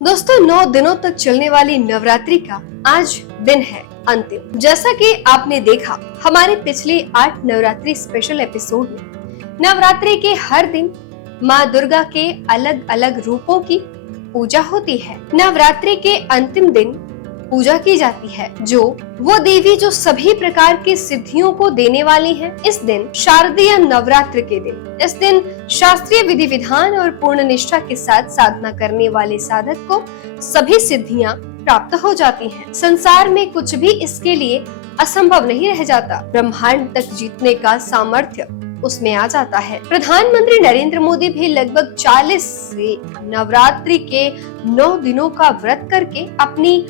दोस्तों 9 दिनों तक चलने वाली नवरात्रि का आज दिन है अंतिम। जैसा कि आपने देखा हमारे पिछले 8 नवरात्रि स्पेशल एपिसोड में, नवरात्रि के हर दिन माँ दुर्गा के अलग अलग रूपों की पूजा होती है। नवरात्रि के अंतिम दिन पूजा की जाती है जो वो देवी जो सभी प्रकार की सिद्धियों को देने वाली है। इस दिन शारदीय नवरात्र के दिन, इस दिन शास्त्रीय विधि विधान और पूर्ण निष्ठा के साथ साधना करने वाले साधक को सभी सिद्धियां प्राप्त हो जाती हैं। संसार में कुछ भी इसके लिए असंभव नहीं रह जाता। ब्रह्मांड तक जीतने का सामर्थ्य उसमें आ जाता है। प्रधानमंत्री नरेंद्र मोदी भी लगभग 40 से नवरात्रि के 9 दिनों का व्रत करके अपनी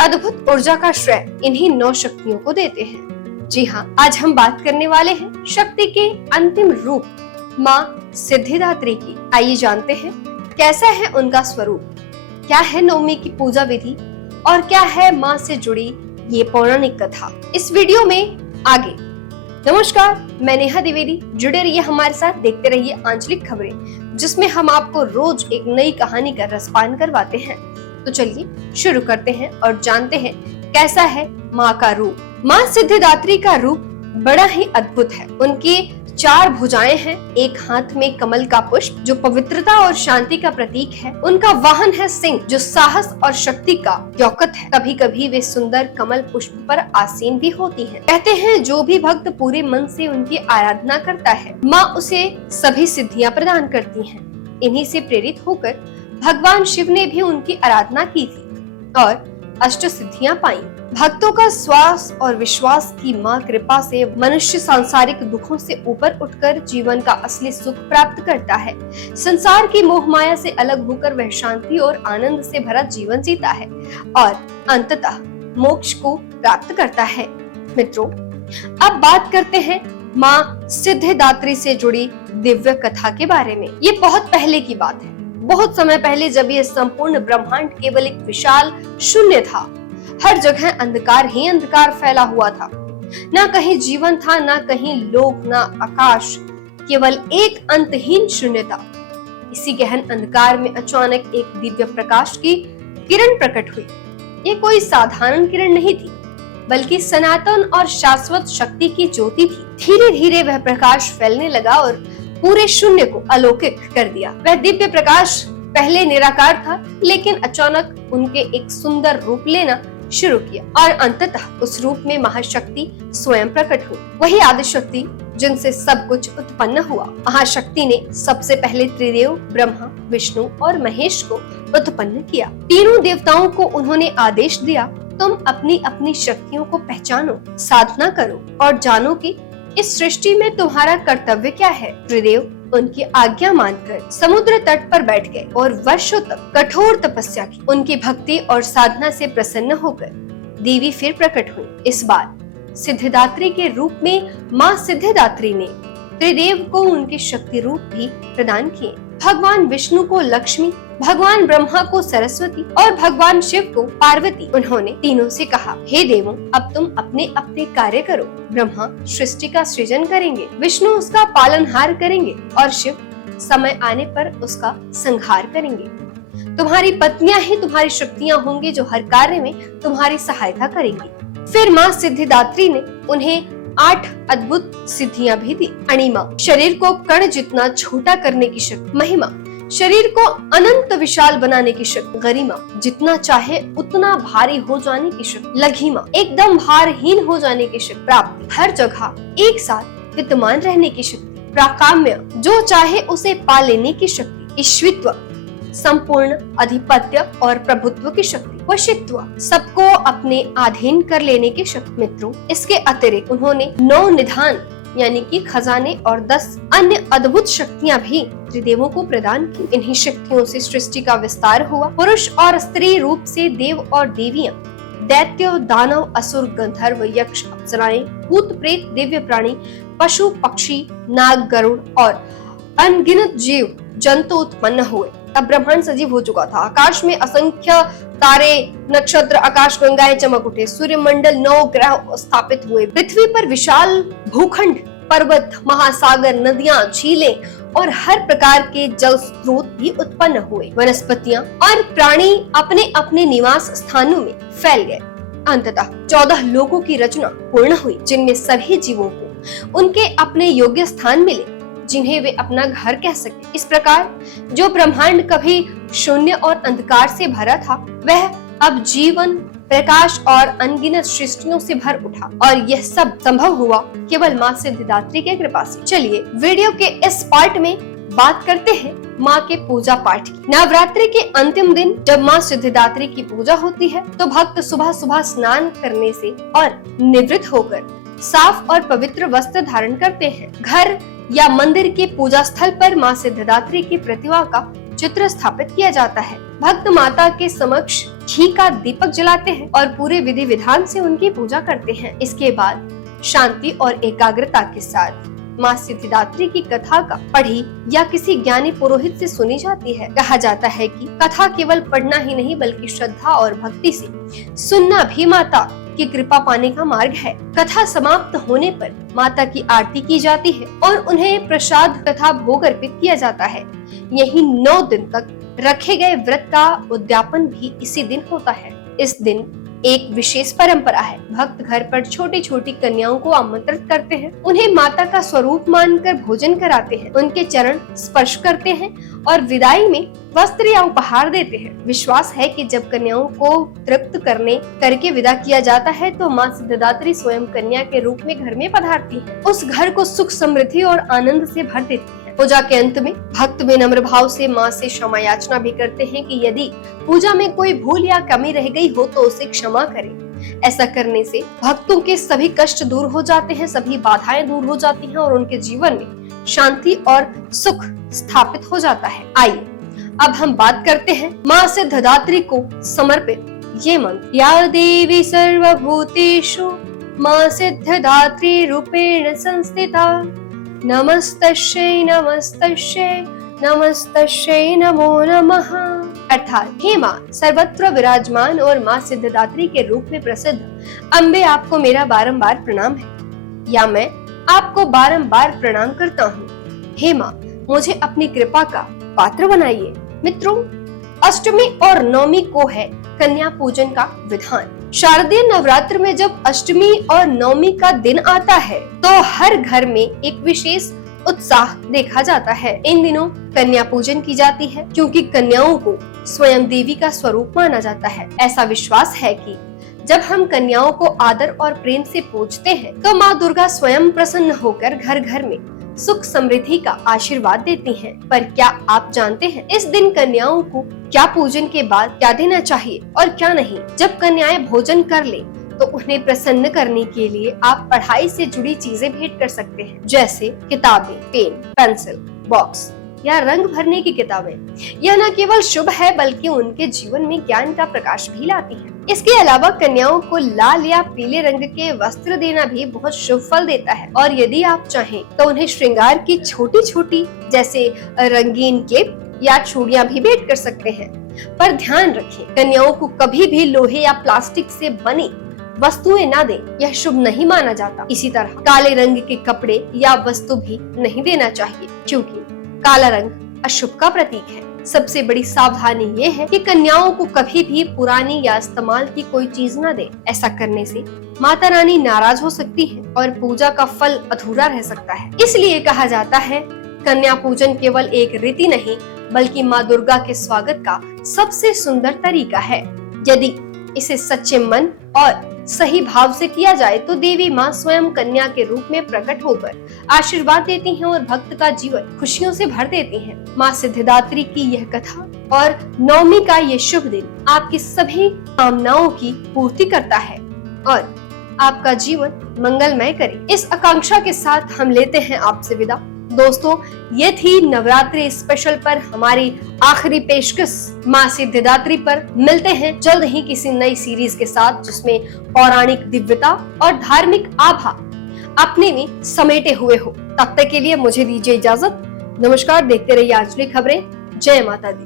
अद्भुत ऊर्जा का श्रेय इन्हीं 9 शक्तियों को देते हैं। जी हाँ, आज हम बात करने वाले हैं शक्ति के अंतिम रूप माँ सिद्धिदात्री की। आइए जानते हैं कैसा है उनका स्वरूप, क्या है नवमी की पूजा विधि और क्या है माँ से जुड़ी ये पौराणिक कथा इस वीडियो में आगे। नमस्कार, मैं नेहा द्विवेदी। जुड़े रहिए हमारे साथ, देखते रहिए आंचलिक खबरें, जिसमें हम आपको रोज एक नई कहानी का रसपान करवाते हैं। तो चलिए शुरू करते हैं और जानते हैं कैसा है माँ का रूप। माँ सिद्धिदात्री का रूप बड़ा ही अद्भुत है। उनकी 4 भुजाएं हैं, एक हाथ में कमल का पुष्प जो पवित्रता और शांति का प्रतीक है। उनका वाहन है सिंह जो साहस और शक्ति का द्योतक है। कभी कभी वे सुंदर कमल पुष्प पर आसीन भी होती हैं। कहते हैं जो भी भक्त पूरे मन से उनकी आराधना करता है, माँ उसे सभी सिद्धियां प्रदान करती हैं। इन्हीं से प्रेरित होकर भगवान शिव ने भी उनकी आराधना की थी और अष्ट सिद्धियां पाई। भक्तों का श्वास और विश्वास की माँ कृपा से मनुष्य सांसारिक दुखों से ऊपर उठकर जीवन का असली सुख प्राप्त करता है। संसार की मोह माया से अलग होकर वह शांति और आनंद से भरा जीवन जीता है और अंततः मोक्ष को प्राप्त करता है। मित्रों, अब बात करते हैं माँ सिद्धिदात्री से जुड़ी दिव्य कथा के बारे में। ये बहुत पहले की बात है, बहुत समय पहले, जब ये संपूर्ण ब्रह्मांड केवल एक विशाल शून्य था। हर जगह अंधकार ही अंधकार फैला हुआ था। ना कहीं जीवन था, ना कहीं लोक, ना आकाश, केवल एक अंतहीन शून्य था। इसी गहन अंधकार में अचानक एक दिव्य प्रकाश की किरण प्रकट हुई। ये कोई साधारण किरण नहीं थी, बल्कि सनातन और शाश्वत शक्ति की ज्योति थी। धीरे धीरे वह प्रकाश फैलने लगा और पूरे शून्य को अलौकिक कर दिया। वह दिव्य प्रकाश पहले निराकार था, लेकिन अचानक उनके एक सुंदर रूप लेना शुरू किया और अंततः उस रूप में महाशक्ति स्वयं प्रकट हुई। वही आदिशक्ति जिनसे सब कुछ उत्पन्न हुआ। महाशक्ति ने सबसे पहले त्रिदेव ब्रह्मा, विष्णु और महेश को उत्पन्न किया। तीनों देवताओं को उन्होंने आदेश दिया, तुम अपनी अपनी शक्तियों को पहचानो, साधना करो और जानो कि इस सृष्टि में तुम्हारा कर्तव्य क्या है। त्रिदेव उनकी आज्ञा मानकर समुद्र तट पर बैठ गए और वर्षों तक कठोर तपस्या की। उनकी भक्ति और साधना से प्रसन्न होकर देवी फिर प्रकट हुई। इस बार सिद्धिदात्री के रूप में माँ सिद्धिदात्री ने त्रिदेव को उनके शक्ति रूप भी प्रदान किए। भगवान विष्णु को लक्ष्मी, भगवान ब्रह्मा को सरस्वती और भगवान शिव को पार्वती। उन्होंने तीनों से कहा, हे देवों, अब तुम अपने अपने कार्य करो। ब्रह्मा सृष्टि का सृजन करेंगे, विष्णु उसका पालनहार करेंगे और शिव समय आने पर उसका संहार करेंगे। तुम्हारी पत्नियां ही तुम्हारी शक्तियां होंगी जो हर कार्य में तुम्हारी सहायता करेंगी। फिर माँ सिद्धिदात्री ने उन्हें 8 अद्भुत सिद्धियां भी दी। अणिमा, शरीर को कण जितना छोटा करने की शक्ति। महिमा, शरीर को अनंत विशाल बनाने की शक्ति। गरिमा, जितना चाहे उतना भारी हो जाने की शक्ति। लघिमा, एकदम भारहीन हो जाने की शक्ति। प्राप्ति, हर जगह एक साथ विद्यमान रहने की शक्ति। प्राकाम्य, जो चाहे उसे पा लेने की शक्ति। ईश्वित्व, संपूर्ण अधिपत्य और प्रभुत्व की शक्ति। वशित्व, सबको अपने अधीन कर लेने की शक्ति। मित्रों, इसके अतिरिक्त उन्होंने 9 निधान यानी कि खजाने और 10 अन्य अद्भुत शक्तियां भी त्रिदेवों को प्रदान की। इन्हीं शक्तियों से सृष्टि का विस्तार हुआ। पुरुष और स्त्री रूप से देव और देवियां, दैत्य, दानव, असुर, गंधर्व, यक्ष, अप्सराएं, भूत, प्रेत, दिव्य प्राणी, पशु, पक्षी, नाग, गरुड़ और अनगिनत जीव जंतु उत्पन्न हुए। अब ब्रह्मांड सजीव हो चुका था। आकाश में असंख्य तारे, नक्षत्र, आकाश गंगाएं चमक उठे। सूर्य मंडल, 9 ग्रह स्थापित हुए। पृथ्वी पर विशाल भूखंड, पर्वत, महासागर, नदियां, झीलें और हर प्रकार के जल स्रोत भी उत्पन्न हुए। वनस्पतियां और प्राणी अपने अपने निवास स्थानों में फैल गए। अंततः 14 लोकों की रचना पूर्ण हुई, जिनमें सभी जीवों को उनके अपने योग्य स्थान मिले, जिन्हें वे अपना घर कह सके। इस प्रकार जो ब्रह्मांड कभी शून्य और अंधकार से भरा था, वह अब जीवन, प्रकाश और अनगिनत सृष्टियों से भर उठा। और यह सब संभव हुआ केवल माँ सिद्धिदात्री के कृपा से। चलिए वीडियो के इस पार्ट में बात करते हैं माँ के पूजा पाठ की। नवरात्रि के अंतिम दिन जब माँ सिद्धिदात्री की पूजा होती है, तो भक्त सुबह सुबह स्नान करने से और निवृत्त होकर साफ और पवित्र वस्त्र धारण करते हैं। घर या मंदिर के पूजा स्थल पर माँ सिद्धिदात्री की प्रतिमा का चित्र स्थापित किया जाता है। भक्त माता के समक्ष घी का दीपक जलाते हैं और पूरे विधि विधान से उनकी पूजा करते हैं। इसके बाद शांति और एकाग्रता के साथ माँ सिद्धिदात्री की कथा का पढ़ी या किसी ज्ञानी पुरोहित से सुनी जाती है। कहा जाता है कि कथा केवल पढ़ना ही नहीं, बल्कि श्रद्धा और भक्ति से सुनना भी माता की कृपा पाने का मार्ग है। कथा समाप्त होने पर माता की आरती की जाती है और उन्हें प्रसाद तथा भोग अर्पित किया जाता है। यही 9 दिन तक रखे गए व्रत का उद्यापन भी इसी दिन होता है। इस दिन एक विशेष परंपरा है। भक्त घर पर छोटी छोटी कन्याओं को आमंत्रित करते हैं, उन्हें माता का स्वरूप मानकर भोजन कराते हैं, उनके चरण स्पर्श करते हैं और विदाई में वस्त्र या उपहार देते हैं। विश्वास है कि जब कन्याओं को तृप्त करके विदा किया जाता है, तो माँ सिद्धिदात्री स्वयं कन्या के रूप में घर में पधारती है। उस घर को सुख, समृद्धि और आनंद से भर देती है। पूजा के अंत में भक्त विनम्र भाव से माँ से क्षमा याचना भी करते हैं कि यदि पूजा में कोई भूल या कमी रह गई हो तो उसे क्षमा करें। ऐसा करने से भक्तों के सभी कष्ट दूर हो जाते हैं, सभी बाधाएं दूर हो जाती हैं और उनके जीवन में शांति और सुख स्थापित हो जाता है। आइए अब हम बात करते हैं माँ सिद्धिदात्री को समर्पित ये मंत्र। या देवी सर्वभूतेषु माँ सिद्धिदात्री रूपेण संस्थिता, नमस्तस्यै नमस्तस्यै नमस्तस्यै नमो नमः। अर्थात हे माँ सर्वत्र विराजमान और माँ सिद्धिदात्री के रूप में प्रसिद्ध अम्बे, आपको मेरा बारंबार प्रणाम है, या मैं आपको बारंबार प्रणाम करता हूँ। हे माँ मुझे अपनी कृपा का पात्र बनाइए। मित्रों, अष्टमी और नवमी को है कन्या पूजन का विधान। शारदीय नवरात्र में जब अष्टमी और नवमी का दिन आता है, तो हर घर में एक विशेष उत्साह देखा जाता है। इन दिनों कन्या पूजन की जाती है, क्योंकि कन्याओं को स्वयं देवी का स्वरूप माना जाता है। ऐसा विश्वास है कि जब हम कन्याओं को आदर और प्रेम से पूजते हैं, तो माँ दुर्गा स्वयं प्रसन्न होकर घर घर में सुख समृद्धि का आशीर्वाद देती हैं। पर क्या आप जानते हैं इस दिन कन्याओं को क्या पूजन के बाद क्या देना चाहिए और क्या नहीं? जब कन्याएं भोजन कर ले, तो उन्हें प्रसन्न करने के लिए आप पढ़ाई से जुड़ी चीजें भेंट कर सकते हैं, जैसे किताबें, पेन, पेंसिल बॉक्स या रंग भरने की किताबें। यह न केवल शुभ है, बल्कि उनके जीवन में ज्ञान का प्रकाश भी लाती है। इसके अलावा कन्याओं को लाल या पीले रंग के वस्त्र देना भी बहुत शुभ फल देता है। और यदि आप चाहें तो उन्हें श्रृंगार की छोटी छोटी जैसे रंगीन क्लिप या चूड़ियां भी भेंट कर सकते हैं। पर ध्यान रखें, कन्याओं को कभी भी लोहे या प्लास्टिक से बनी वस्तुएं ना दें, यह शुभ नहीं माना जाता। इसी तरह काले रंग के कपड़े या वस्तु भी नहीं देना चाहिए, क्योंकि काला रंग अशुभ का प्रतीक है। सबसे बड़ी सावधानी ये है कि कन्याओं को कभी भी पुरानी या इस्तेमाल की कोई चीज न दे। ऐसा करने से माता रानी नाराज हो सकती है और पूजा का फल अधूरा रह सकता है। इसलिए कहा जाता है, कन्या पूजन केवल एक रीति नहीं, बल्कि माँ दुर्गा के स्वागत का सबसे सुंदर तरीका है। यदि इसे सच्चे मन और सही भाव से किया जाए, तो देवी माँ स्वयं कन्या के रूप में प्रकट होकर आशीर्वाद देती हैं और भक्त का जीवन खुशियों से भर देती हैं। माँ सिद्धिदात्री की यह कथा और नवमी का ये शुभ दिन आपकी सभी कामनाओं की पूर्ति करता है और आपका जीवन मंगलमय करे। इस आकांक्षा के साथ हम लेते हैं आपसे विदा। दोस्तों, ये थी नवरात्रि स्पेशल पर हमारी आखिरी पेशकश माँ सिद्धिदात्री पर। मिलते हैं जल्द ही किसी नई सीरीज के साथ, जिसमें पौराणिक दिव्यता और धार्मिक आभा अपने में समेटे हुए हो। तब तक के लिए मुझे दीजिए इजाजत। नमस्कार, देखते रहिए आंचलिक खबरें। जय माता दी।